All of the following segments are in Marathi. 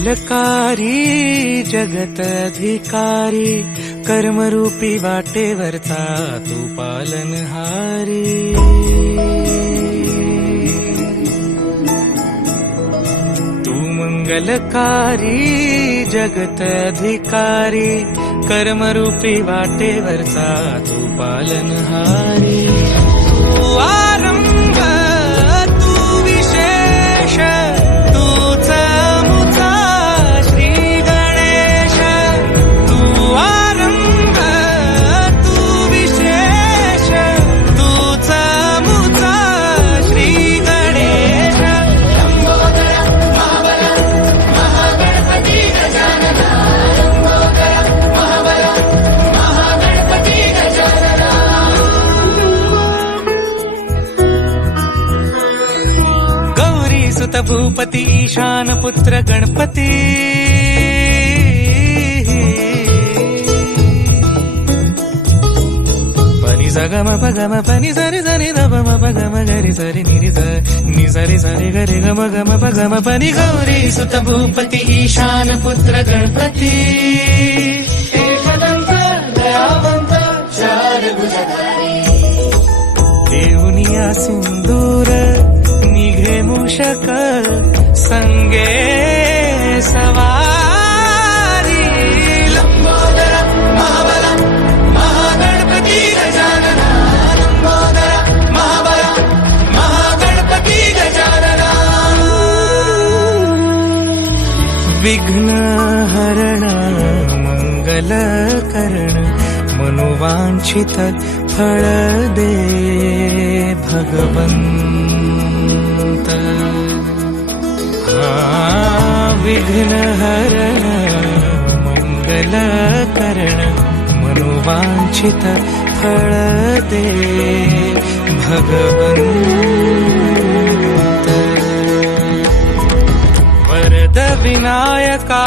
मंगलकारी जगत अधिकारी कर्मरूपी वाटेवरचा तू पालनहारी। तू मंगलकारी जगत अधिकारी कर्मरूपी वाटेवरचा तू पालनहारी। तू आरंभ तू विशेष तूच मुचा श्री गणेश। तू आरंभ तू विशेष तूच मुचा श्री गणेश। लंबोदर महाबल महागणपती गजानन। लंबोदर महाबल महागणपती गजानन। गौरी सुत भूपती ईशान पुत्र गणपती। पनि सगम पगम पनि सरि सरि दम पगम गरि सरि निरि नि सरि सरि गरि गम गम पगम पनि। गौरी सुत भूपती ईशान पुत्र गणपती। एकदंत दयावंत चार भुजधारी। देऊनिया सिंदूर निघे मूषक संगे सवारी। लंबोदर महाबल महागणपती गजानन। लंबोदर महाबल महागणपती गजानन। विघ्न हरण मंगल करण मनोवांछित फळ दे भगवंत। विघ्न हरण मंगल करण मनोवांछित फळ दे भगवंत। वरद विनायका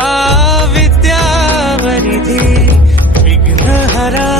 विद्यावरिधी विघ्नहरा